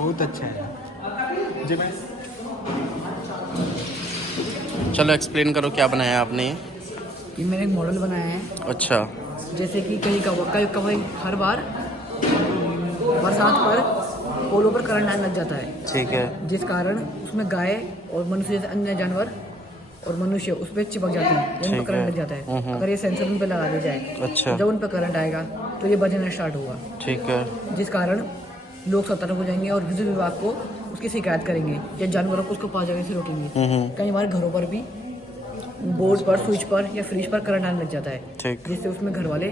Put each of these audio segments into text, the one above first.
बहुत अच्छा है जी भाई। चलो एक्सप्लेन करो क्या बनाया आपने। ये मैंने एक मॉडल बनाया है। अच्छा। जैसे कि कभी हर बार बरसात पर पोलों पर करंट आने लग जाता है, ठीक है। जिस कारण उसमें गाय और मनुष्य जैसे अन्य जानवर और मनुष्य उस पर चिपक जाते हैं, उन पर ठीक करंट है। लग जाता है। अगर ये सेंसर उन पर लगा दिया जाए, अच्छा। जब उन पर करंट आएगा तो ये बजना स्टार्ट होगा, ठीक है। जिस कारण लोग सतर्क हो जाएंगे और विद्युत विभाग को उसकी शिकायत करेंगे या जानवरों को उसको पास जगह से रोकेंगे। कई बार घरों पर भी बोर्ड पर, स्विच पर या फ्रिज पर करंट आने लग जाता है, ठीक। जिससे उसमें घर वाले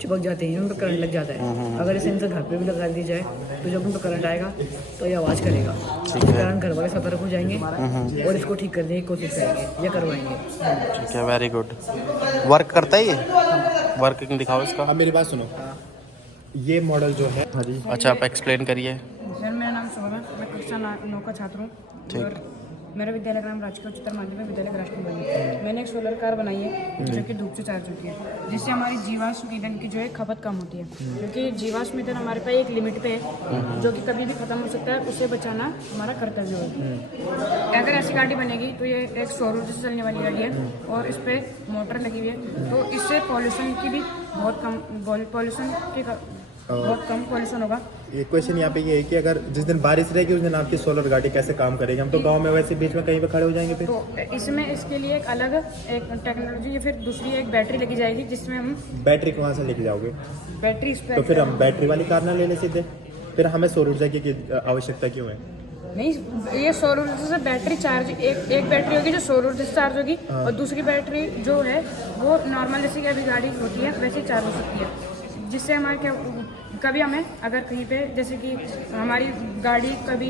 चिपक जाते हैं, उन पर करंट लग जाता है। अगर ये सेंसर घर पे भी लगा दिया जाए तो जब उन पर करंट आएगा तो ये आवाज़ करेगा, जिस कारण घर वाले सतर्क हो जाएंगे और इसको ठीक करने की कोशिश करेंगे या करवाएंगे। ठीक है, वेरी गुड। वर्क करता है ये? वर्किंग दिखाओ इसका। अब मेरी बात सुनो, ये मॉडल जो है। हाँ जी। अच्छा, आप एक्सप्लेन करिए। सर मेरा नाम शोभा, मैं कक्षा 9 का छात्र हूँ और मेरा विद्यालय का नाम राजकीय उच्चतर माध्यमिक विद्यालय राष्ट्रपति। मैंने एक सोलर कार बनाई है जो कि धूप से चार्ज होती है, जिससे हमारी जीवाश्म ईंधन की जो है खपत कम होती है, क्योंकि जीवाश्म ईंधन हमारे पास एक लिमिट पे है जो कि कभी भी खत्म हो सकता है। उसे बचाना हमारा कर्तव्य है। अगर ऐसी गाड़ी बनेगी तो ये एक सौर ऊर्जा से चलने वाली गाड़ी है और इस पर मोटर लगी हुई है, तो इससे पॉल्यूशन की भी बहुत कम पॉल्यूशन होगा। एक क्वेश्चन यहाँ पे ये है कि अगर जिस दिन बारिश रहेगी उस दिन आपकी सोलर गाड़ी कैसे काम करेगी? हम तो गांव में वैसे बीच में कहीं पे खड़े हो जाएंगे फिर। तो इसमें इसके लिए एक अलग एक टेक्नोलॉजी या फिर दूसरी एक बैटरी लगी जाएगी, जिसमें हम बैटरी कहाँ से लेके जाओगे? बैटरी इस तो फिर हम बैटरी वाली कार ना ले लें सीधे, फिर हमें सौर ऊर्जा की आवश्यकता क्यों है? नहीं, ये सौर ऊर्जा से बैटरी चार्ज एक बैटरी होगी जो सौर ऊर्जा से चार्ज होगी और दूसरी बैटरी जो है वो नॉर्मल जैसे कि अभी गाड़ी होती है वैसे चार्ज हो सकती है, जिससे हमारे क्या कभी हमें अगर कहीं पे जैसे कि हमारी गाड़ी कभी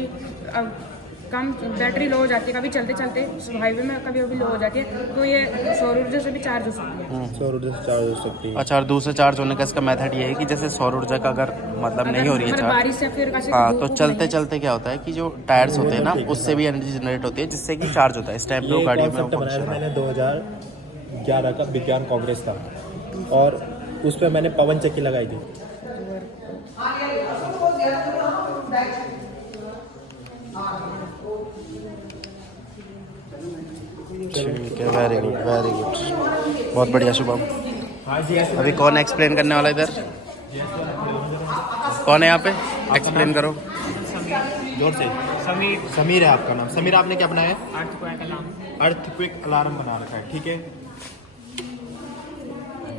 कम बैटरी लो हो जाती है, कभी चलते चलते हाईवे में कभी कभी लो हो जाती है, तो ये सौर ऊर्जा से भी चार्ज हो सकती है। सौर ऊर्जा से चार्ज हो सकती है। अच्छा, और दूसरे चार्ज होने का इसका मेथड ये है कि जैसे सौर ऊर्जा का अगर मतलब नहीं हो रही है मतलब चार्ज, बारिश या फिर कैसे हाँ, तो चलते चलते क्या होता है कि जो टायर्स होते हैं ना उससे भी एनर्जी जनरेट होती है, जिससे कि चार्ज होता है। इस टाइप पे वो ये गाड़ी में कॉन्सेप्ट बनाया था फंक्शन है। मैंने 2011 का विज्ञान कांग्रेस था और उस पर मैंने पवन चक्की लगाई थी। ठीक है, वेरी गुड वेरी गुड, बहुत बढ़िया शुभम। हाँ जी, ऐसे अभी कौन एक्सप्लेन करने वाला इधर? कौन है यहाँ पे? एक्सप्लेन करो। जोर से। समीर है आपका नाम। समीर, आपने क्या बनाया है? अर्थक्वेक अलार्म बना रखा है, ठीक है।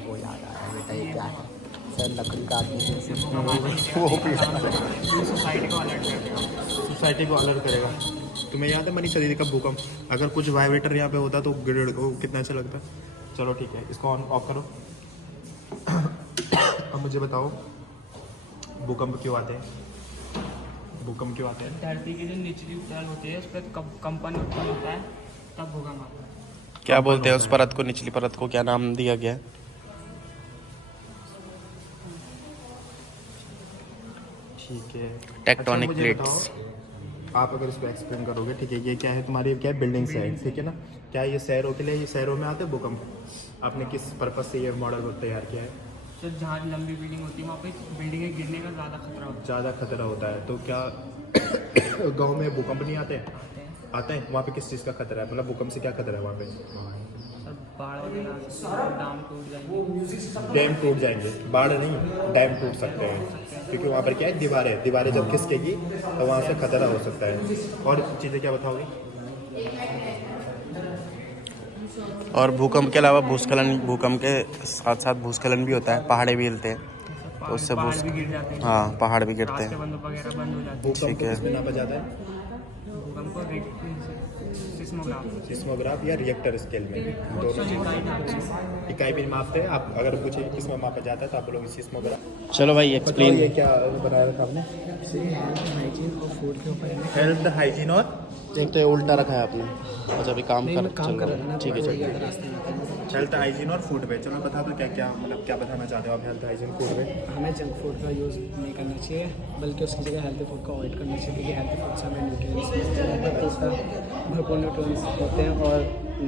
वो याद आ रहा है बेटा, ये क्या है सर, लकड़ी काटने से सोसाइटी को अलर्ट करेगा। तुम्हें याद है मनीषा दीदी का भूकंप? अगर कुछ वाइब्रेटर यहाँ पे होता तो कितना अच्छा लगता। चलो ठीक है, इसको ऑन ऑफ करो। अब मुझे बताओ, भूकंप क्यों आते हैं? भूकंप क्यों आते हैं? धरती की जो निचली परत होती है उस पर कंपन उत्पन्न होता है, तब भूकंप आता है। क्या बोलते हैं उस परत को, निचली परत को क्या नाम दिया गया है? ठीक है, टेक्टोनिक अच्छा, मुझे प्लेट्स। बताओ, आप अगर इसको एक्सप्लेन करोगे, ठीक है। ये क्या है तुम्हारी, क्या है? बिल्डिंग्स है, ठीक है ना? क्या ये शहरों के लिए, ये शहरों में आते हैं भूकंप? आपने किस पर्पज से ये मॉडल तैयार किया है? तो जहाँ लंबी बिल्डिंग होती है वहाँ पे बिल्डिंगें गिरने का ज़्यादा खतरा होता ज़्यादा खतरा होता है, तो क्या गांव में भूकंप नहीं आते? है। आते हैं। वहाँ पे किस चीज़ का खतरा है? मतलब भूकंप से क्या खतरा है वहाँ पे? सब बाढ़ वगैरह, डैम टूट जाएंगे। डैम टूट जाएंगे। बाढ़ नहीं, डैम टूट सकते हैं, क्योंकि वहाँ पर क्या है, दीवारें जब खिसकेगी तो वहाँ से खतरा हो सकता है। और चीज़ें क्या बताओगे? और भूकंप के अलावा भूस्खलन, भूकंप के साथ साथ भूस्खलन भी होता है, पहाड़े भी हिलते हैं, तो उससे पहाड़ भी गिर जाते हैं, हाँ, पहाड़ भी गिरते रास्ते हैं। बंद वगैरह बंद हो जाते भूकंप ठीक को है। किसमें नापा जाता है? हैं। भूकंप को सिस्मोग्राफ सिस्मोग्राफ या रिएक्टर स्केल में, दोनों चीज़ इकाई भी मापते हैं। आप अगर पूछे किस में मापा जाता है तो आप लोग सिस्मोग्राफ। चलो भाई बताओ, एक्सप्लेन। ये क्या बनाया था आपने? हाइजीन और फूड के ऊपर है। हेल्थ, हाइजीन और एक तो ये उल्टा रखा है आपने। अच्छा, अभी काम मैं काम चल कर रहा रहा था है, ना, ठीक है थोड़ा ठीक सा है। ज़्यादा रास्ते में। हेल्थ, हाइजीन और फूड पे। चलो बता दो क्या क्या, मतलब क्या बताना चाहते हो आप हेल्थ, हाइजीन, फूड पे? हमें जंक फूड का यूज़ नहीं करना चाहिए, बल्कि उसकी जगह हेल्दी फूड का अवॉइड करना चाहिए, क्योंकि हेल्दी फूड से हमें न्यूट्रिएंट्स भरपूर न्यूट्रिएंट्स होते हैं और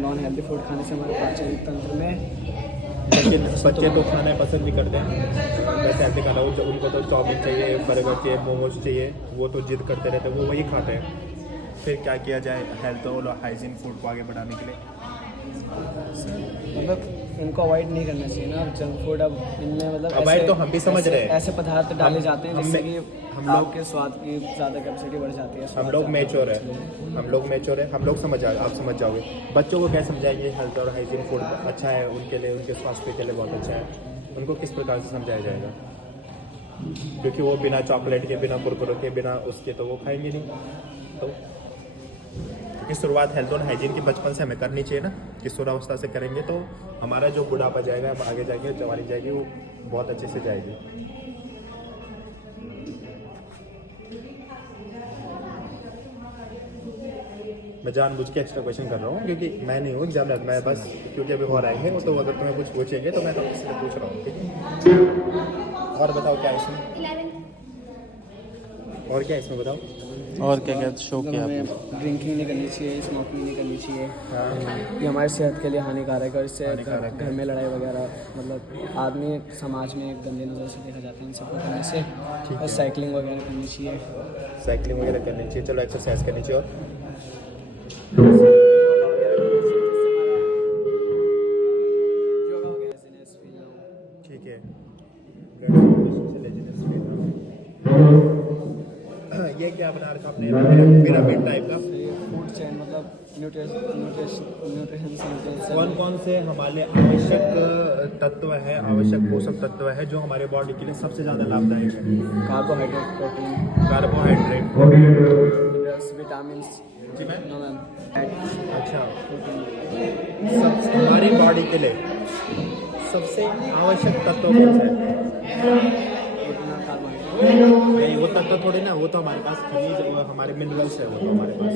नॉन हेल्दी फूड खाने से हमारे पाचन तंत्र में लेकिन बच्चे तो खाना पसंद भी करते हैं, वैसे ऐसे खाना उनको तो चाउमीन चाहिए, बर्गर चाहिए, मोमोज चाहिए, वो तो जिद करते रहते हैं, वो वही खाते हैं। फिर क्या किया जाए हेल्थ और हाइजीन फूड को आगे बढ़ाने के लिए? मतलब इनको अवॉइड नहीं करना चाहिए ना जंक फूड। अब इनमें मतलब अवॉइड तो हम भी समझ रहे हैं, ऐसे पदार्थ डाले जाते हैं जिससे कि हम लोग आपके स्वाद की ज़्यादा कैपेसिटी बढ़ जाती है। हम लोग मैच्योर है, हम लोग समझ जाओगे, आप समझ जाओगे। बच्चों को क्या समझाएंगे हेल्थ और हाइजीन फूड अच्छा है उनके लिए, उनके स्वास्थ्य के लिए बहुत अच्छा है, उनको किस प्रकार से समझाया जाएगा? क्योंकि वो बिना चॉकलेट के, बिना कुरकुरे के, बिना उसके तो वो खाएंगे नहीं। तो की शुरुआत हेल्थ और हाइजीन की बचपन से हमें करनी चाहिए ना, किशोरावस्था से करेंगे तो हमारा जो बुढ़ापा जाएगा, हम आगे जाएंगे, जवानी जाएगी, वो बहुत अच्छे से जाएगी। मैं जानबूझ के एक्स्ट्रा क्वेश्चन कर रहा हूँ क्योंकि मैं नहीं हूँ एग्जामिनर, मैं बस क्योंकि अभी और आएंगे तो अगर तुम्हें कुछ पूछेंगे तो मैं तो इसलिए पूछ रहा हूँ, ठीक है? और बताओ क्या है इसमें, और क्या है इसमें बताओ? और क्या क्या शो किया हमें आपने? ड्रिंकिंग नहीं करनी चाहिए, स्मोकिंग नहीं करनी चाहिए, ये हमारे सेहत के लिए हानिकारक है और इससे घर में लड़ाई वगैरह, मतलब आदमी समाज में एक गंदे नज़र से देखा जाता है इन सब को करने से। और साइकिलिंग वगैरह करनी चाहिए, साइकिलिंग वगैरह करनी चाहिए, चलो एक्सरसाइज करनी चाहिए। और ठीक है, ये क्या बना रखा आपने पिरामिड टाइप का? फूड चेन मतलब न्यूट्रिशन। कौन कौन से हमारे आवश्यक तत्व है, आवश्यक पोषक तत्व है जो हमारे बॉडी के लिए सबसे ज़्यादा लाभदायक है? Carbohydrate, protein, carbohydrate, minerals, vitamin. जी मैम। No ma'am. अच्छा, सब हमारी बॉडी के लिए सबसे आवश्यक तत्व कौन सा है? नहीं, वो तत्व थोड़ी ना, वो तो हमारे पास खनिज, वो हमारे मिनरल्स है, वो तो हमारे पास।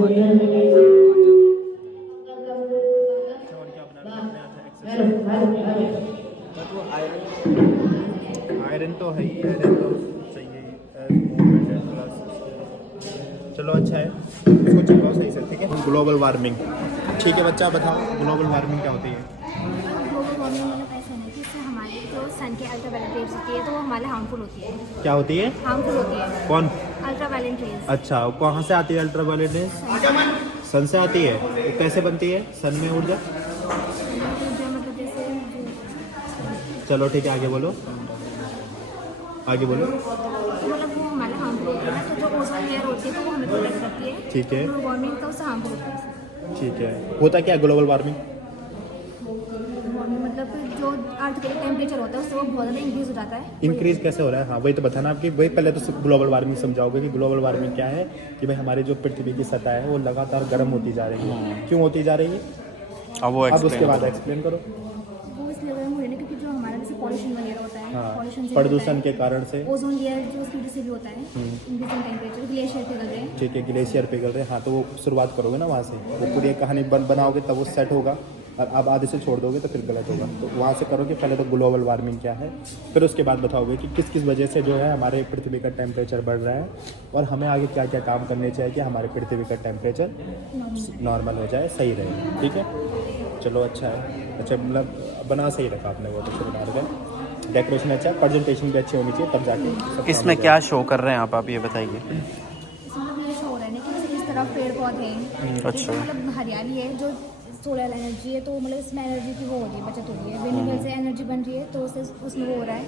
और क्या बना आयरन तो है ही, आयरन तो चाहिए ही। चलो अच्छा है, इसको चिपकाओ सही से, ठीक है? ग्लोबल वार्मिंग, ठीक है बच्चा बताओ ग्लोबल वार्मिंग क्या होती है? ग्लोबल वार्मिंग मतलब ऐसा नहीं कि इससे हमारे जो सन के अल्ट्रावायलेट रेज होती है तो वो हमारे हार्मफुल होती है। क्या होती है? हार्मफुल होती है। कौन? Ultraviolet rays. अच्छा, वो कहाँ से आती है अल्ट्रावायलेट रेज? सन से आती है। वो कैसे बनती है सन में ऊर्जा? मतलब जैसे चलो ठीक है, आगे बोलो, आगे बोलो। मतलब वो हमारे हार्मफुल होती है ना, तो जो ओजोन लेयर होती है तो वो हमें प्रोटेक्ट करती है। ठीक है, ग्लोबल वार्मिंग तो उससे हार्मफुल होती है। ठीक है। होता क्या ग्लोबल वार्मिंग? वार्मिंग मतलब जो अर्थ का टेम्परेचर होता है उससे वो बहुत ज़्यादा इंक्रीज हो जाता है। इंक्रीज कैसे हो रहा है? हाँ वही तो बताना आपकी, वही पहले तो ग्लोबल वार्मिंग समझाओगे कि ग्लोबल वार्मिंग क्या है। कि भाई हमारी जो पृथ्वी की सतह है वो लगातार गर्म होती जा रही है। क्यों होती जा रही है? अब उसके बाद एक्सप्लेन करो। वो इसलिए गर्म हो रही है क्योंकि जो हमारा जैसे पॉल्यूशन वगैरह होता है, हाँ, पॉल्यूशन से प्रदूषण के कारण से ओजोन लेयर जो उसकी वजह से भी होता है, इंक्रीज इन टेम्परेचर, ग्लेशियर पिघल रहे हैं। ठीक है, ग्लेशियर पिघल रहे हैं। हाँ तो वो शुरुआत करोगे ना वहाँ से, वो पूरी एक कहानी बनाओगे तब वो सेट होगा, और अब आधे से छोड़ दोगे तो फिर गलत होगा। तो वहाँ से करोगे पहले तो ग्लोबल वार्मिंग क्या है, फिर उसके बाद बताओगे कि किस किस वजह से जो है हमारे पृथ्वी का टेम्परेचर बढ़ रहा है और हमें आगे क्या क्या काम करने चाहिए कि हमारे पृथ्वी का टेम्परेचर नॉर्मल हो जाए, सही रहे। ठीक है, चलो अच्छा है। अच्छा मतलब बना सही रखा आपने, वो तो शुरू बना रहे, डेकोरेशन अच्छा, प्रेजेंटेशन भी अच्छी होनी चाहिए, तब जाके सब इसमें काम क्या शो कर रहे हैं आप ये बताइए? इसमें ये शो हो रहा है ना कि जैसे इस तरफ पेड़ पौधे हैं, अच्छा। मतलब हरियाली है, जो सोलर एनर्जी है तो मतलब इसमें एनर्जी की वो हो रही है, बचत हो रही है, विंडमिल से एनर्जी बन रही है तो उससे उसमें वो हो रहा है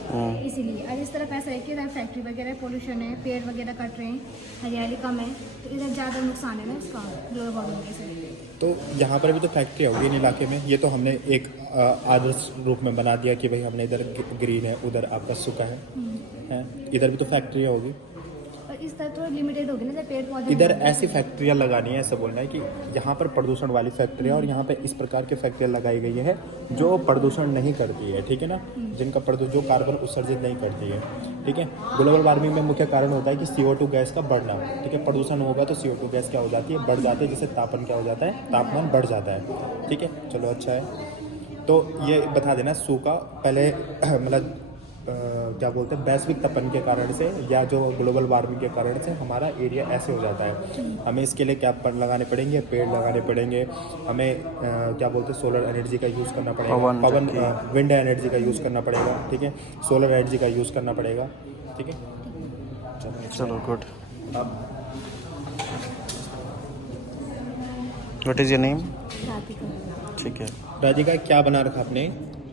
इसीलिए। और इस तरफ ऐसा है कि इधर फैक्ट्री वगैरह, पोल्यूशन है, पेड़ वगैरह कट रहे हैं, हरियाली कम है, तो इधर ज़्यादा नुकसान है ना इसका ग्लोबल वार्मिंग से। तो यहाँ पर भी तो फैक्ट्री होगी इन इलाके में, ये तो हमने एक आदर्श रूप में बना दिया कि भाई हमने इधर ग्रीन है, उधर आपका सूखा है, इधर भी तो फैक्ट्री होगी। और इस तरह तो लिमिटेड होगी ना, पेड़ पौधे इधर ऐसी फैक्ट्रियाँ लगानी है, ऐसा बोलना है कि यहाँ पर प्रदूषण वाली फैक्ट्रियाँ और यहाँ पे इस प्रकार की फैक्ट्रियाँ लगाई गई है जो प्रदूषण नहीं करती है, ठीक है ना, जिनका जो कार्बन उत्सर्जित नहीं करती है। ठीक है, ग्लोबल वार्मिंग में मुख्य कारण होता है कि CO2 गैस का बढ़ना। ठीक है, प्रदूषण होगा तो CO2 गैस क्या हो जाती है, बढ़ जाती है, जिससे तापमान क्या हो जाता है, तापमान बढ़ जाता है। ठीक है, चलो अच्छा है। तो ये बता देना सूखा पहले मतलब क्या बोलते हैं वैश्विक तपन के कारण से या जो ग्लोबल वार्मिंग के कारण से हमारा एरिया ऐसे हो जाता है। हमें इसके लिए क्या लगाने पड़ेंगे, पेड़ लगाने पड़ेंगे, हमें क्या बोलते हैं सोलर एनर्जी का यूज़ करना पड़ेगा, विंड एनर्जी का यूज़ करना पड़ेगा, ठीक है, सोलर एनर्जी का यूज़ करना पड़ेगा, ठीक है। चलो गुड। अब what is your name? Radhika. ठीक है। राधिका क्या बना रखा आपने?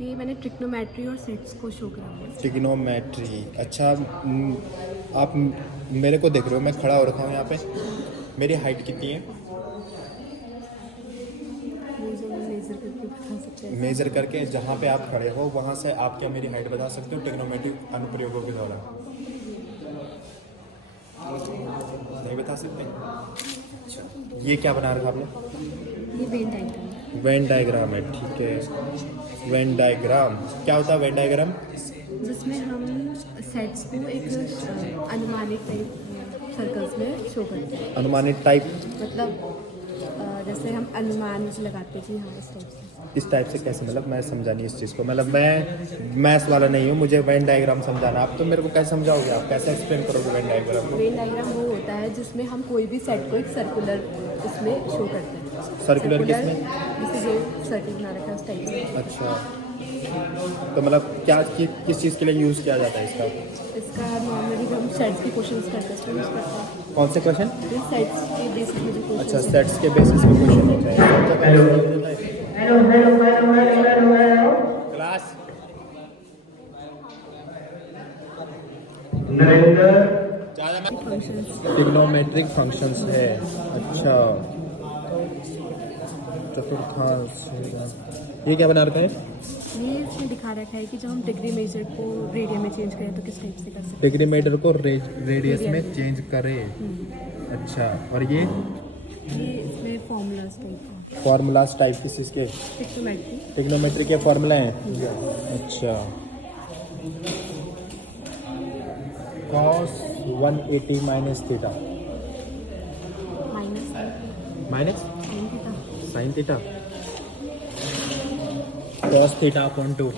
ये मैंने ट्रिग्नोमेट्री और सेट्स को शो करा है। ट्रिग्नोमेट्री, अच्छा। आप मेरे को देख रहे हो, मैं खड़ा हो रखा हूँ यहाँ पे। मेरी हाइट कितनी है? मेजर करके जहाँ पे आप खड़े हो वहाँ से आप क्या मेरी हाइट बता सकते हो ट्रिग्नोमेट्रिक अनुप्रयोगों के दौरान? नहीं बता सकते? अच्छा, ये क्या बना रखा आपने? ये वेन डायग्राम। वेन डायग्राम है, ठीक है। वेन डायग्राम क्या होता है? वेन डायग्राम जिसमें हम सेट्स को एक अनुमानित टाइप सर्कल्स में शो करते हैं। अनुमानित टाइप मतलब जैसे हम अनुमान लगाते हैं, हाँ इस टाइप से। इस टाइप से कैसे? मतलब मैं समझा नहीं इस चीज़ को। मतलब मैं मैथ्स वाला नहीं हूँ, मुझे वेन डायग्राम समझाना। आप तो मेरे को कैसे समझाओगे? आप कैसे एक्सप्लेन करोगे वेन डायग्राम को? वेन डायग्राम वो होता है जिसमें हम कोई भी सेट को एक सर्कुलर इसमें शो करते हैं। सर्कुलर किसमें? जैसे जो सर्कल बना रखा है उस टाइप से। अच्छा, तो मतलब क्या किस चीज़ के लिए यूज़ किया जाता है इसका? इसका नॉर्मली हम सेट्स के क्वेश्चंस करते हैं, यूज़ करते हैं। कौन से क्वेश्चन? सेट्स के बेसिस में जो क्वेश्चन। अच्छा, सेट्स के बेसिस पे क्वेश्चन होता है। क्लास ट्रिग्नोमेट्रिक फंक्शंस है। अच्छा, चतुर्थांश। ये क्या बना रखा है? ये इसमें दिखा रखा है कि जब हम डिग्री मेजर को रेडियन में चेंज करें तो किस टाइप से कर सकते डिग्री मीटर को रेडियस में चेंज करें। अच्छा, और ये हैं। ये इसमें फॉर्मूलाज टाइप है। फॉर्मूलाज टाइप किस चीज़ के? ट्रिग्नोमेट्री। ट्रिग्नोमेट्री के फॉर्मूला हैं। अच्छा, cos 180 minus theta minus sine theta cos theta upon 2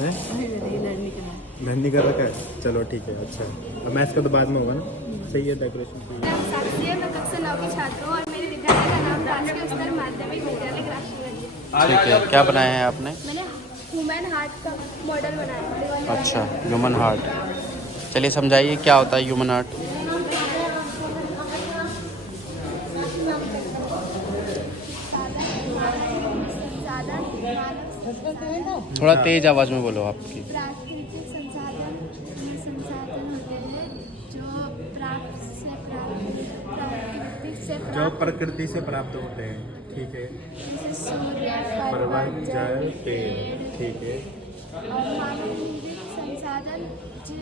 है। लर्न नहीं कर रखा है? चलो ठीक है। अच्छा, अब मैथ्स का तो बाद में होगा ना? सही है। डेकोरेशन की नाम साक्षी है, मैं कक्षा 9 की छात्र हूँ और मेरे विद्यालय का नाम राजकीय उच्चतर माध्यमिक विद्यालय राष्ट्रगंज है। ठीक है। क्या बनाया है आपने? मैंने ह्यूमन हार्ट का मॉडल बनाया है। अच्छा, ह्यूमन हार्ट। चलिए समझाइए क्या होता है ह्यूमन हार्ट? थोड़ा तेज आवाज़ में बोलो आपकी। प्राकृतिक संसाधन होते हैं जो प्रकृति से प्राप्त होते हैं, ठीक है। जैसे सूर्य, पर्वत, जल, पेड़, ठीक है। और मानव संसाधन जो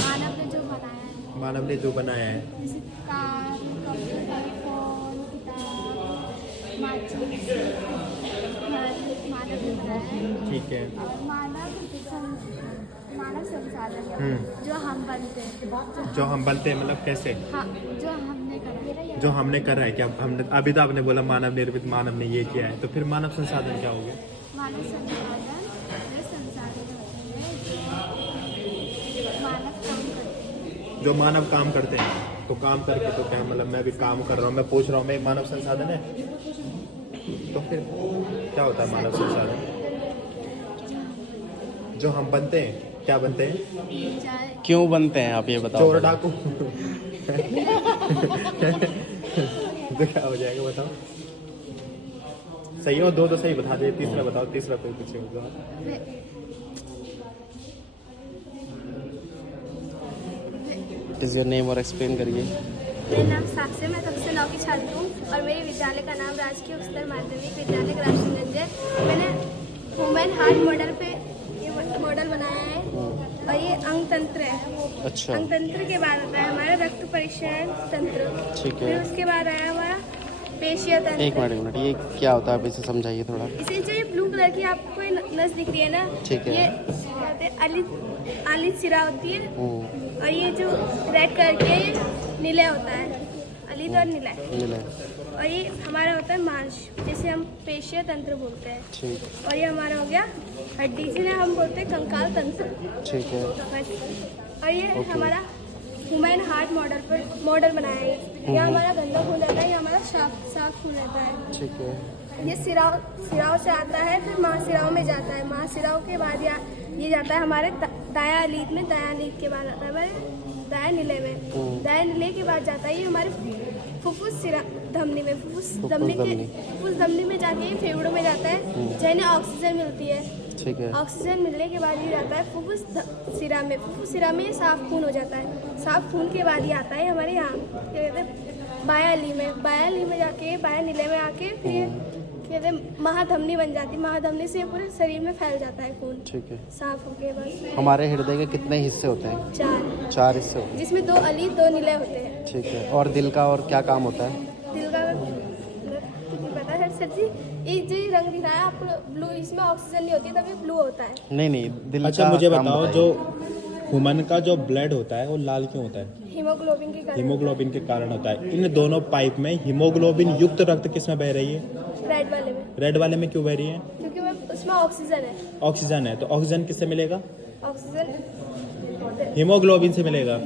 मानव ने जो बनाया है, मानव ने जो बनाया है, जैसे कार, कंप्यूटर, फोन, किताब, माचिस, मानव ने बनाया है। ठीक है। और मानव संसाधन जो हम बनते हैं, जो हम बनते हैं मतलब कैसे? हाँ, जो हमने करा है। जो हमने करा है क्या? हमने अभी तो आपने बोला मानव निर्मित, मानव ने ये किया है, तो फिर मानव संसाधन क्या हो गया? मानव संसाधन वे संसाधन होते हैं जो मानव काम करते हैं। जो मानव काम करते हैं, तो काम करके तो क्या मतलब मैं भी काम कर रहा हूँ, मैं पूछ रहा हूँ, मैं एक मानव संसाधन है। तो फिर क्या होता है मानव संसाधन? जो हम बनते हैं, क्या बनते हैं? चाहे क्यों बनते हैं आप ये बताओ। चोर डाकू तो क्या हो जाएगा बताओ? सही हो? दो तो सही बता दे, तीसरा बताओ। तीसरा कोई कुछ होगा? इज योर नेम और एक्सप्लेन करिए। मेरा नाम साक्षी है, मैं कक्षा 9 की छात्र हूँ और मेरे विद्यालय का नाम राजकीय उच्चतर माध्यमिक विद्यालय राष्ट्रगंज है। मैंने ह्यूमन हार्ट मॉडल पे ये मॉडल बनाया है और ये अंग तंत्र है। अच्छा, अंग तंत्र के बाद आता है हमारा रक्त परीक्षण तंत्र। ठीक है। फिर उसके बाद आया हमारा पेशीय तंत्र। एक मिनट, ये क्या होता है आप इसे समझाइए थोड़ा। इसे जो ये ब्लू कलर की आपको ये नस दिख रही है ना, ठीक है। ये आलित सिरा होती है और ये जो रेड कलर की है ये नीला होता है, अलित और नीला। मिले। और ये हमारा होता है मांस, जिसे हम पेशीय तंत्र बोलते हैं। ठीक और ये हमारा हो गया हड्डी, जिन्हें हम बोलते हैं कंकाल तंत्र। ठीक है। और ये हमारा ह्यूमन हार्ट मॉडल बनाया है। ये हमारा गंदा खून रहता है, ये हमारा साफ खून रहता है। ठीक है। ये सिराओं से आता है, फिर महासिराओं में जाता है। महासिराओं के बाद ये जाता है हमारे दायां लीद में, दायां लीद के बाद आता है हमारे दायां नीले में, दायां नीले के बाद जाता है ये हमारे फुफ्फुस धमनी में, फुफ्फुस धमनी में जाके ये फेफड़ों में जाता है, जिन्हें ऑक्सीजन मिलती है। ठीक है। ऑक्सीजन मिलने के बाद ये जाता है फुफ्फुस सिरा में, फुफ्फुस सिरा में ये साफ खून हो जाता है। साफ खून के बाद ये आता है हमारे यहाँ क्या कहते हैं बायां ली में जाके बायां नीले में आके फिर कहते हैं महाधमनी बन जाती है। महाधमनी से पूरे शरीर में फैल जाता है खून। ठीक है। साफ होके बस। हमारे हृदय के कितने हिस्से होते हैं? 4 हिस्से होते हैं, जिसमें 2 अली 2 नीले होते हैं। ठीक है। और दिल का और क्या काम होता है? दिल का पता है सर जी, ये जो रंग दिख रहा है आपको ब्लू, इसमें ऑक्सीजन नहीं होती तभी ब्लू होता है। नहीं, दिल अच्छा का मुझे काम बताओ, बताइए। जो ह्यूमन का जो ब्लड होता है वो लाल क्यों होता है? हीमोग्लोबिन के कारण। हीमोग्लोबिन के कारण होता है। इन दोनों पाइप में हीमोग्लोबिन युक्त रक्त किस में बह रही है? रेड वाले में। रेड वाले में क्यों बह रही है? क्योंकि उसमें ऑक्सीजन है। ऑक्सीजन है, तो ऑक्सीजन किससे मिलेगा? ऑक्सीजन हीमोग्लोबिन से मिलेगा।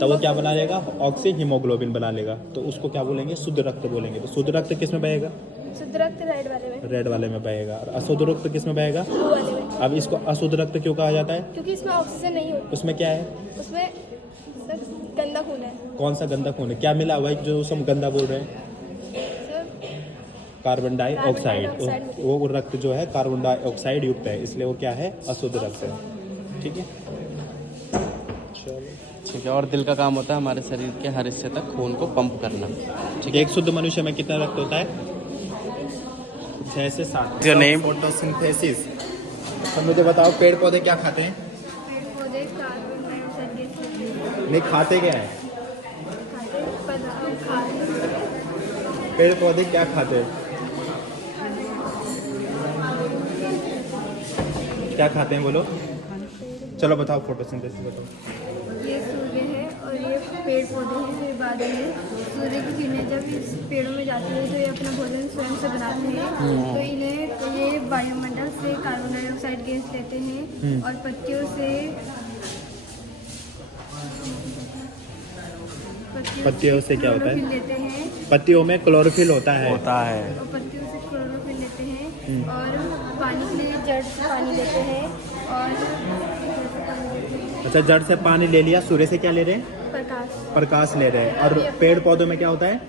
तो वो क्या बना लेगा? ऑक्सी हीमोग्लोबिन बना लेगा। तो उसको क्या बोलेंगे? शुद्ध रक्त बोलेंगे। तो शुद्ध रक्त किस में बहेगा? शुद्ध रक्त रेड वाले में। रेड वाले में बहेगा। और अशुद्ध रक्त किस में बहेगा? ब्लू वाले में। अब इसको अशुद्ध रक्त क्यों कहा जाता है? क्योंकि इसमें ऑक्सीजन नहीं होती। उसमें क्या है? उसमें सर गंदा खून है। कौन सा गंदा खून है? क्या मिला हुआ है जो हम गंदा बोल रहे हैं? Sir carbon dioxide. डाइऑक्साइड। वो रक्त जो है कार्बन डाइऑक्साइड युक्त है, इसलिए वो क्या है? अशुद्ध रक्त है। ठीक है, चलो ठीक है। और दिल का काम होता है हमारे शरीर के हर हिस्से तक खून को पंप करना। ठीक है। एक शुद्ध मनुष्य में कितना रक्त होता है? 6 से 7। Your name? फोटोसिंथेसिस। तो मुझे बताओ, पेड़ पौधे क्या खाते हैं? पौधे कार्बन डाइऑक्साइड गैस होती है। नहीं, खाते क्या है? पेड़ पौधे क्या खाते हैं? क्या खाते हैं बोलो? चलो बताओ, फोटोसिंथेसिस बताओ। ये सूर्य है और ये पेड़ पौधे हैं, फिर बादल है। सूर्य की किरणें जब इस पेड़ों में जाती है तो ये अपना भोजन स्वयं से बनाते हैं। तो ये वायुमंडल से कार्बन डाइऑक्साइड गैस लेते हैं और पत्तियों से क्या होता है? क्लोरोफिल लेते हैं। पत्तियों में क्लोरोफिल होता है। और पत्तियों से क्लोरोफिल लेते हैं और पानी के लिए जड़ से पानी लेते हैं। और अच्छा, जड़ से पानी ले लिया, सूर्य से क्या ले रहे हैं? प्रकाश ले रहे हैं। और पेड़ पौधों में क्या होता है?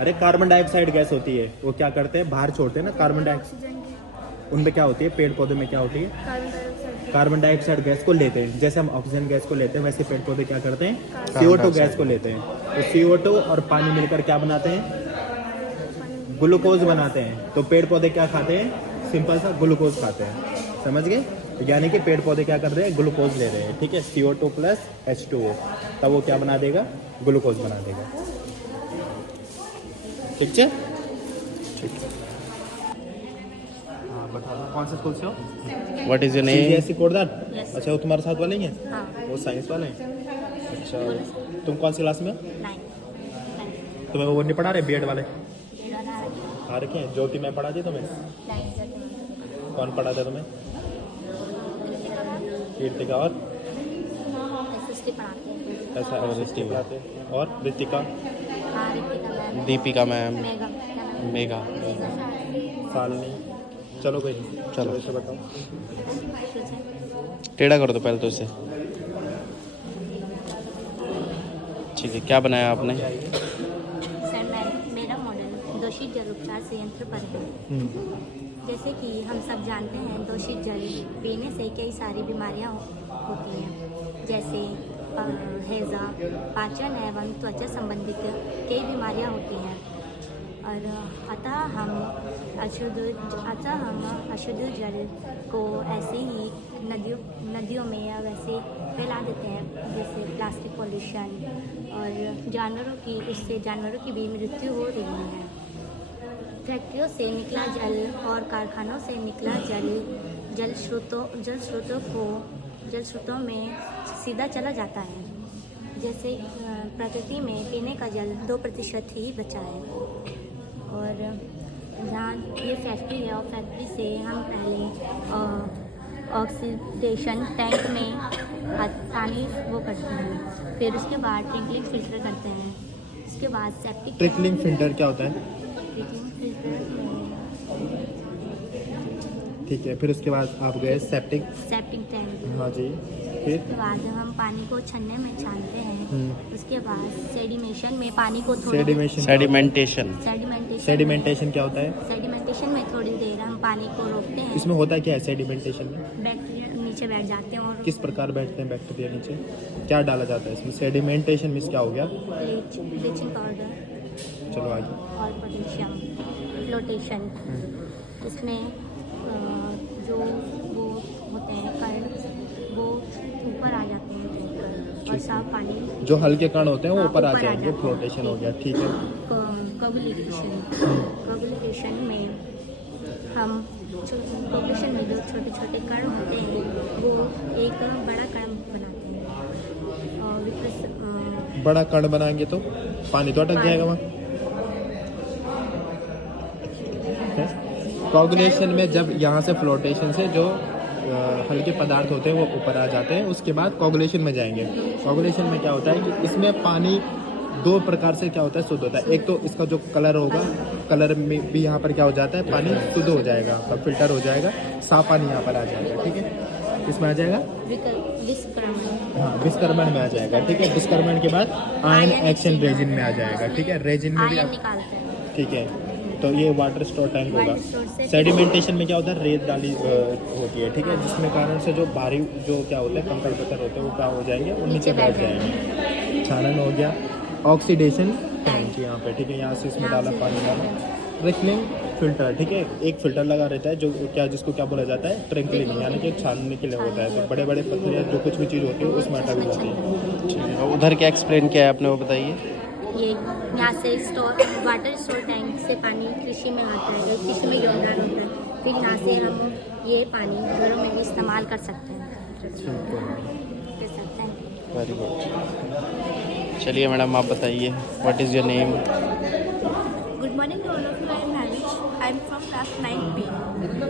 अरे कार्बन डाइऑक्साइड गैस होती है, वो क्या करते हैं? बाहर छोड़ते हैं ना कार्बन डाइऑक्साइड। उनमें क्या होती है? पेड़ पौधों में क्या होती है? कार्बन डाइऑक्साइड गैस को लेते हैं। जैसे हम ऑक्सीजन गैस को लेते हैं, वैसे पेड़ पौधे क्या करते हैं? CO2 गैस को लेते हैं। तो CO2 और पानी मिलकर क्या बनाते हैं? ग्लूकोज बनाते हैं। तो पेड़ पौधे क्या खाते हैं? सिंपल सा ग्लूकोज खाते हैं। समझ गए? यानी कि पेड़ पौधे क्या कर रहे हैं? ग्लूकोज ले रहे हैं। ठीक है, CO2 + H2O, तब वो क्या बना देगा? ग्लूकोज बना देगा। ठीक है, ठीक है। हाँ, बता दो कौन से स्कूल से हो? What is your name? CBSE Kotdwar. अच्छा, वो तुम्हारे साथ वाले ही हैं? वो साइंस वाले हैं। अच्छा, तुम कौन सी क्लास में हो? तुम्हें वो नहीं पढ़ा रहे BEd वाले? आ रखे हैं। ज्योति में पढ़ा दी तुम्हें? कौन पढ़ाता तुम्हें? कीर्तिका और ऐसा पढ़ाते। और ऋतिका, दीपिका मैम, मेघा। सालनी। चलो भाई, चलो। ऐसे बताओ। टेढ़ा कर दो पहले तो इसे। ठीक है, क्या बनाया आपने? सर मेरा मॉडल दूषित जल उपचार संयंत्र पर है। जैसे कि हम सब जानते हैं, दूषित जल पीने से कई सारी बीमारियां होती हैं, जैसे हैजा, पाचन एवं त्वचा संबंधित कई बीमारियां होती हैं। और अतः हम अशुद्ध जल को ऐसे ही नदियों में या वैसे फैला देते हैं, जैसे प्लास्टिक पॉल्यूशन, और उससे जानवरों की भी मृत्यु हो रही है। फैक्ट्रियों से निकला जल और कारखानों से निकला जल स्रोतों में सीधा चला जाता है। जैसे प्रकृति में पीने का जल 2% ही बचा है। और जहाँ ये फैक्ट्री है और फैक्ट्री से हम पहले ऑक्सीडेशन टैंक में पानी वो करते हैं, फिर उसके बाद ट्रिकलिंग फिल्टर करते हैं, उसके बाद सेप्टिक ट्रिकलिंग फिल्टर क्या होता है? ट्रिकलिंग फिल्टर ठीक है, फिर उसके बाद आप गए सेप्टिक टैंक। हाँ जी, फिर उसके बाद हम पानी को छन्ने में छानते हैं, उसके बाद सेडिमेशन में पानी को थोड़ी सेडिमेशन सेडिमेंटेशन सेडिमेंटेशन क्या होता है? सेडिमेंटेशन में थोड़ी देर हम पानी को रोकते हैं। इसमें होता क्या है सेडिमेंटेशन में? बैक्टीरिया नीचे बैठ जाते हैं और किस प्रकार बैठते हैं बैक्टीरिया नीचे? क्या डाला जाता है इसमें? सेडिमेंटेशन मीन्स क्या हो गया? ब्लीचिंग पाउडर चलो आगे। और पोटेशियम फ्लोटेशन। इसमें जो वो होते हैं कण वो ऊपर आ जाते हैं और साफ पानी जो हल्के कण होते हैं वो हाँ, ऊपर आ ऊपर आ जाएंगे, जाते हैं। फ्लोटेशन हो गया। ठीक है, कोगुलेशन में हम कोगुलेशन में जो छोटे छोटे कण होते हैं वो एक बड़ा कण बनाते हैं और बड़ा कण बनाएंगे तो पानी तो अटक जाएगा वहाँ। कोगुलेशन में जब यहाँ से फ्लोटेशन से जो हल्के पदार्थ होते हैं वो ऊपर आ जाते हैं, उसके बाद कोगुलेशन में जाएंगे। कोगुलेशन में क्या होता है कि इसमें पानी दो प्रकार से क्या होता है शुद्ध होता है। एक तो इसका जो कलर होगा, कलर में भी यहाँ पर क्या हो जाता है, पानी शुद्ध हो जाएगा, तब फिल्टर हो जाएगा, साफ पानी यहाँ पर आ जाएगा। ठीक है, इसमें आ जाएगा हाँ विस्कर्मण में आ जाएगा। ठीक है, विस्कर्मण के बाद आयन एक्शन रेजिन में आ जाएगा। ठीक है, रेजिन में भी निकालते हैं। ठीक है, तो ये वाटर स्टोर टैंक होगा। वाटर स्टोर से सेडिमेंटेशन में क्या होता है, रेत डाली होती है। ठीक है, जिसमें कारण से जो भारी जो क्या होता है कंकड़ पत्थर होते हैं वो क्या हो जाएंगे, वो नीचे बैठ जाएंगे। छानन हो गया। ऑक्सीडेशन टैंक यहाँ पे, ठीक है, यहाँ से इसमें डाला पानी डाला। ट्रिकलिंग फिल्टर, ठीक है, एक फिल्टर लगा रहता है जो क्या जिसको क्या बोला जाता है, ट्रिकलिंग, यानी कि छानने के लिए होता है। तो बड़े बड़े पत्थर या जो कुछ भी चीज़ होती है उसमें अटक जाती है। ठीक है, उधर क्या एक्सप्लेन किया है आपने वो बताइए। ये यहाँ से वाटर स्टोर टैंक से पानी कृषि में आता है, कृषि में योगदान होता है। फिर यहाँ से हम ये पानी घरों में भी इस्तेमाल कर सकते हैं। Very good. चलिए मैडम आप बताइए, what is your name? Good morning to all of you. I am Harish. I am from class 9B.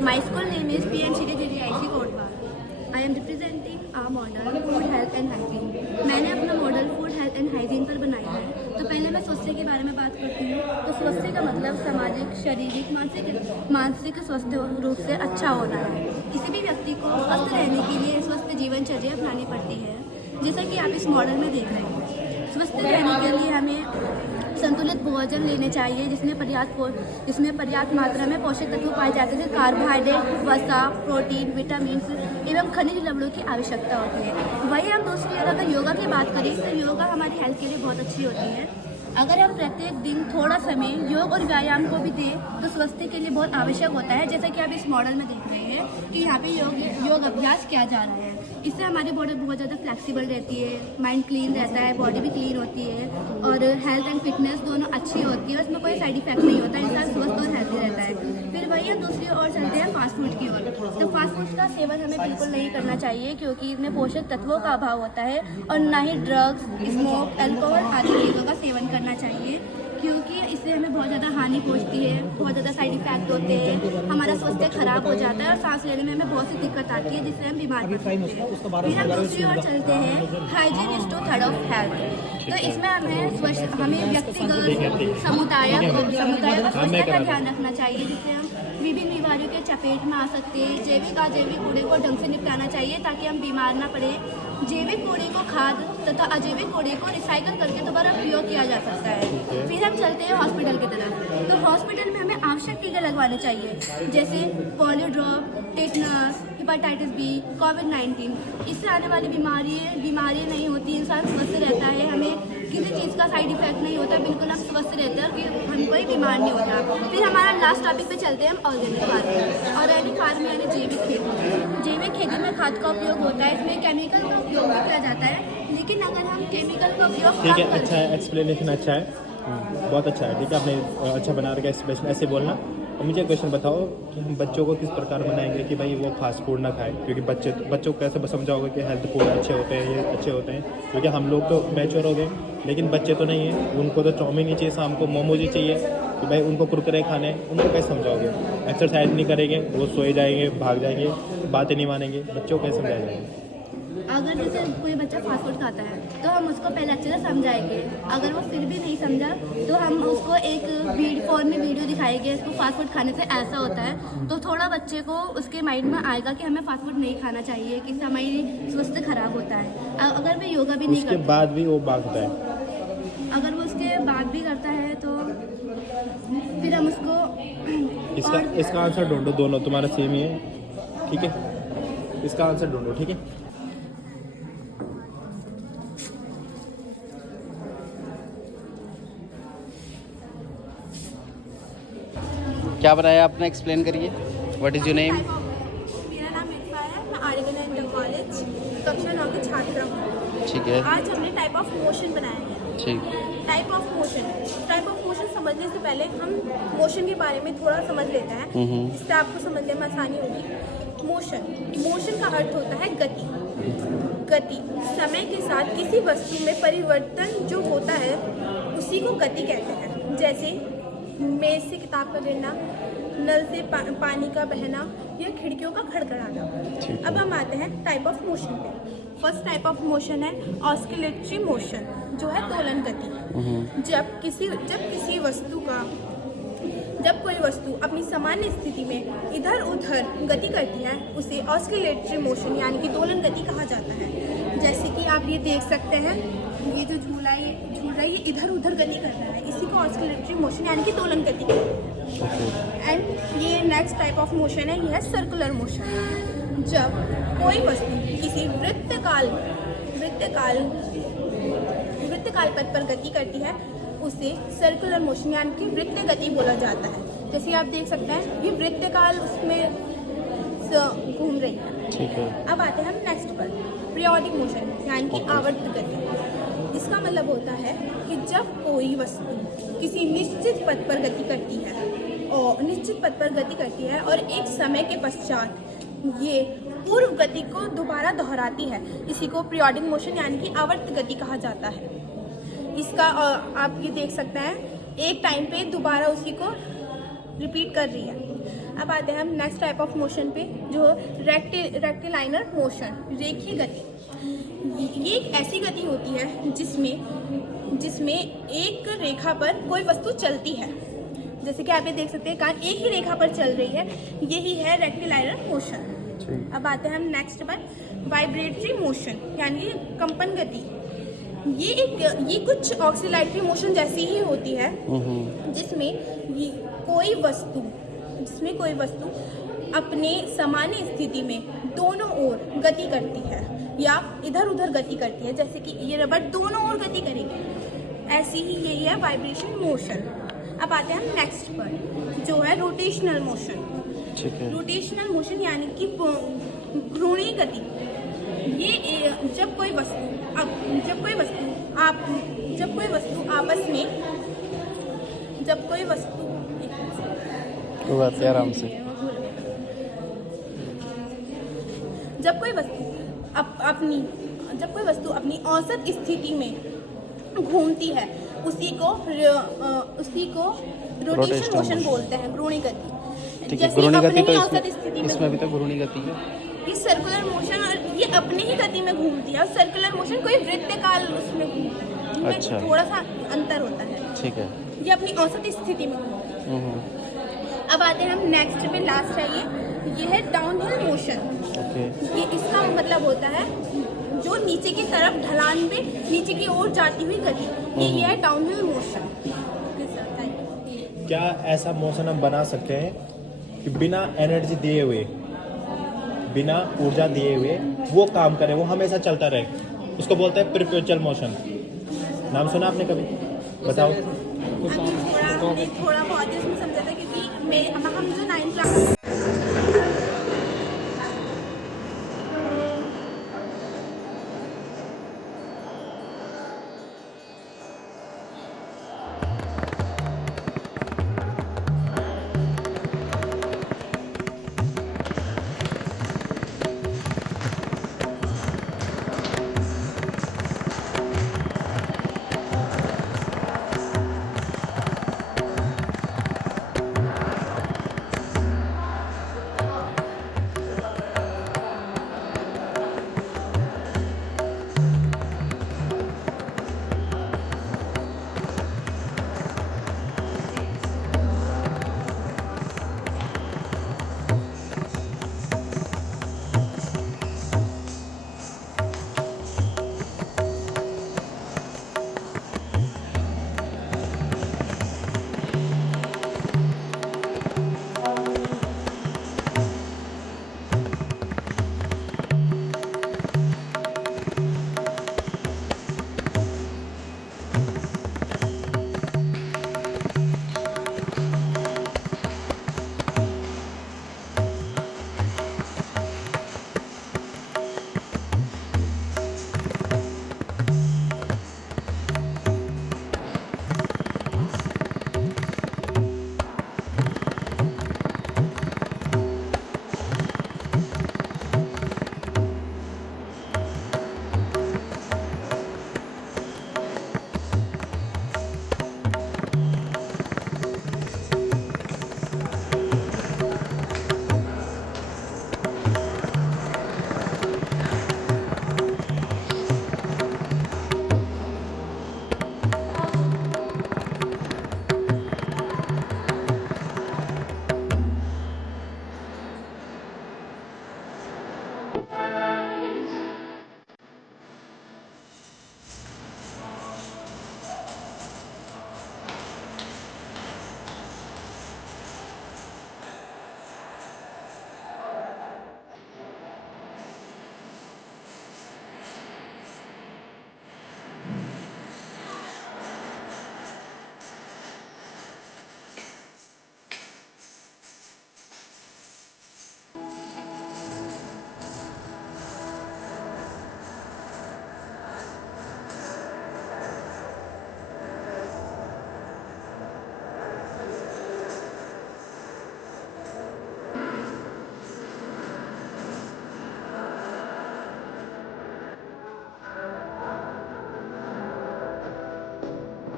My school name is PM Shri JJIC Kotwal. I am representing our model Food Health and Hygiene. मैंने अपना model food health and hygiene पर बनाया है। तो पहले मैं स्वास्थ्य के बारे में बात करती हूँ। तो स्वास्थ्य का मतलब सामाजिक, शारीरिक, मानसिक स्वस्थ रूप से अच्छा होना है। किसी भी व्यक्ति को स्वस्थ रहने के लिए स्वस्थ जीवनचर्या अपनानी पड़ती है, जैसा कि आप इस मॉडल में देख रहे हैं। स्वस्थ रहने के लिए हमें संतुलित भोजन लेने चाहिए जिसमें पर्याप्त मात्रा में पोषक तत्व पाए जाते हैं। कार्बोहाइड्रेट, वसा, प्रोटीन, विटामिन एवं खनिज लवणों की आवश्यकता होती है। वही हम दूसरी ओर अगर योगा की बात करें तो योगा हमारी हेल्थ के लिए बहुत अच्छी होती है। अगर हम प्रत्येक दिन थोड़ा समय योग और व्यायाम को भी दें तो स्वास्थ्य के लिए बहुत आवश्यक होता है। जैसा कि आप इस मॉडल में देख रहे हैं कि यहाँ पे योग अभ्यास किया जा रहा है। इससे हमारी बॉडी बहुत ज़्यादा फ्लेक्सिबल रहती है, माइंड क्लीन रहता है, बॉडी भी क्लीन होती है और हेल्थ एंड फिटनेस दोनों अच्छी होती है। उसमें कोई साइड इफेक्ट नहीं होता, इंसान स्वस्थ और हेल्थी रहता है। फिर वही हम दूसरी ओर चलते हैं फास्ट फूड की ओर। तो फास्ट फूड का सेवन हमें बिल्कुल नहीं करना चाहिए क्योंकि इसमें पोषक तत्वों का अभाव होता है और ना ही ड्रग्स, स्मोक, अल्कोहल आदि चीज़ों का सेवन करना चाहिए क्योंकि इससे हमें बहुत ज़्यादा हानि पहुंचती है, बहुत ज़्यादा साइड इफेक्ट होते हैं, हमारा स्वास्थ्य खराब हो जाता है और सांस लेने में हमें बहुत सी दिक्कत आती है जिससे हम बीमार पड़ सकते हैं। फिर हम दूसरी ओर चलते हैं hygiene is two third of health. तो इसमें हमें व्यक्तिगत समुदाय का स्वच्छता का ध्यान रखना चाहिए जिससे हम विभिन्न बीमारियों के चपेट में आ सकते हैं। जैविक अजैविक कूड़े को ढंग से निपटाना चाहिए ताकि हम बीमार ना पड़े। जैविक कूड़े को खाद तथा अजैविक कूड़े को रिसाइकल करके दोबारा उपयोग किया जा सकता है। फिर हम चलते हैं हॉस्पिटल की तरफ। तो हॉस्पिटल में हमें आवश्यक टीके लगवाने चाहिए जैसे polio drop, tetanus, hepatitis B, कोविड-19। इससे आने वाली बीमारियाँ नहीं होती, इंसान स्वस्थ रहता है, हमें किसी चीज़ का साइड इफेक्ट नहीं होता, बिल्कुल हम स्वस्थ रहते हैं और हम कोई बीमार नहीं होता। फिर हमारा लास्ट टॉपिक पे चलते हैं हम ऑर्गेनिक फार्मिंग। ऑर्गेनिक फार्मिंग यानी जैविक खेती। जैविक खेती में खाद का उपयोग होता है, इसमें केमिकल का उपयोग भी किया जाता है, लेकिन अगर हम केमिकल का उपयोग ठीक है, अच्छा है, एक्सप्लेनेशन अच्छा है, बहुत अच्छा है। ठीक है, आपने अच्छा बना रखा है, ऐसे बोलना। अब मुझे क्वेश्चन बताओ कि हम बच्चों को किस प्रकार बनाएंगे कि भाई वो फास्ट फूड ना खाए, क्योंकि बच्चों को कैसे समझाओगे कि हेल्थ फूड अच्छे होते हैं, ये अच्छे होते हैं, क्योंकि हम लोग तो मैच्योर हो गए लेकिन बच्चे तो नहीं हैं, उनको तो चाउमीन ही चाहिए, शाम को मोमोज ही चाहिए, कि भाई उनको कुरकुरे खाने हैं, उनको कैसे समझाओगे? एक्सरसाइज नहीं करेंगे, वो सोए जाएंगे, भाग जाएंगे, बातें नहीं मानेंगे, बच्चों को कैसे समझाया जाएगा? अगर जैसे कोई बच्चा फास्ट फूड खाता है तो हम उसको पहले अच्छे से समझाएंगे, अगर वो फिर भी नहीं समझा तो हम उसको एक फ़ोन में वीडियो दिखाएंगे, इसको फास्ट फूड खाने से ऐसा होता है, तो थोड़ा बच्चे को उसके माइंड में आएगा कि हमें फास्ट फूड नहीं खाना चाहिए, कि हमारी स्वास्थ्य खराब होता है। अगर वो योगा भी नहीं उसके करता, बाद भी वो भागता है, अगर वो उसके बाद भी करता है तो फिर हम उसको इसका आंसर ढूंढो, दोनों तुम्हारा सेम ही है, ठीक है? इसका आंसर ढूंढो, ठीक है? क्या बनाया आपने, एक्सप्लेन करिए। What is your name? मेरा नाम इरफा है, मैं आर्यगना इंटर कॉलेज कक्षा 9 की छात्रा हूँ। ठीक है, आज हमने टाइप ऑफ मोशन बनाया है। ठीक। टाइप ऑफ मोशन समझने से पहले हम मोशन के बारे में थोड़ा समझ लेते हैं, जिससे आपको समझने में आसानी होगी। मोशन का अर्थ होता है गति। समय के साथ किसी वस्तु में परिवर्तन जो होता है उसी को गति कहते हैं। जैसे मेज से किताब का गिरना, नल से पानी का बहना या खिड़कियों का खड़खड़ाना। अब हम आते हैं टाइप ऑफ मोशन पे। फर्स्ट टाइप ऑफ मोशन है ऑस्किलेटरी मोशन, जो है दोलन गति। जब कोई वस्तु अपनी सामान्य स्थिति में इधर उधर गति करती है उसे ऑस्किलेटरी मोशन यानी कि दोलन गति कहा जाता है। जैसे कि आप ये देख सकते हैं, ये जो झूल रहा है ये इधर उधर गति कर रहा है, इसी को ऑस्किलेटरी मोशन यानी कि दोलन गति कहते हैं। एंड ये नेक्स्ट टाइप ऑफ मोशन है, ये है सर्कुलर मोशन। जब कोई वस्तु किसी वृत्तकाल पथ पर गति करती है उसे सर्कुलर मोशन यानी कि वृत्त गति बोला जाता है। जैसे आप देख सकते हैं ये वृत्तकाल उसमें घूम रही है। ठीक है। अब आते हैं हम नेक्स्ट पर, पीरियोडिक मोशन यानी कि आवर्त गति। इसका मतलब होता है कि जब कोई वस्तु किसी निश्चित पथ पर गति करती है और एक समय के पश्चात ये पूर्व गति को दोबारा दोहराती है, इसी को पीरियोडिक मोशन यानी कि आवर्त गति कहा जाता है। इसका आप ये देख सकते हैं, एक टाइम पे दोबारा उसी को रिपीट कर रही है। अब आते हैं हम नेक्स्ट टाइप ऑफ मोशन पे, जो रेक्टिलाइनर मोशन, रेखीय गति। ये एक ऐसी गति होती है जिसमें एक रेखा पर कोई वस्तु चलती है। जैसे कि आप ये देख सकते हैं, एक ही रेखा पर चल रही है, यही है रेक्टिलाइनर मोशन। अब आते हैं हम नेक्स्ट पर, वाइब्रेटरी मोशन यानी कंपन गति। ये कुछ ऑक्सिलेटरी मोशन जैसी ही होती है, जिसमें कोई वस्तु अपने सामान्य स्थिति में दोनों ओर गति करती है या इधर उधर गति करती है। जैसे कि ये रबड़ दोनों ओर गति करेगी, ऐसी ही यही है वाइब्रेशन मोशन। अब आते हैं हम नेक्स्ट पर, जो है रोटेशनल मोशन। रोटेशनल मोशन यानी कि घूर्णी गति। ये जब कोई वस्तु अपनी औसत स्थिति में घूमती है उसी को रोटेशन मोशन बोलते हैं, घूर्णी गति। ठीक है, घूर्णी गति तो इसमें भी तो घूर्णी गति है। ये सर्कुलर मोशन और ये अपनी ही गति में घूमती है, और सर्कुलर मोशन कोई वृत्तकाल उसमें घूमता है, अच्छा, थोड़ा सा अंतर होता है। ठीक है, ये अपनी औसत स्थिति में घूमती है। अब आते हैं हम नेक्स्ट पे, लास्ट है ये है डाउनहिल मोशन। ये इसका मतलब होता है जो नीचे की तरफ ढलान पे नीचे की ओर जाती हुई गति, ये है डाउनहिल मोशन। क्या ऐसा मोशन हम बना सकते हैं कि बिना एनर्जी दिए हुए, बिना ऊर्जा दिए हुए वो काम करे, वो हमेशा चलता रहे? उसको बोलते हैं परपेचुअल मोशन। नाम सुना आपने कभी? बताओ। थोड़ा बहुत इसमें समझा था, क्योंकि हम जो 9th क्लास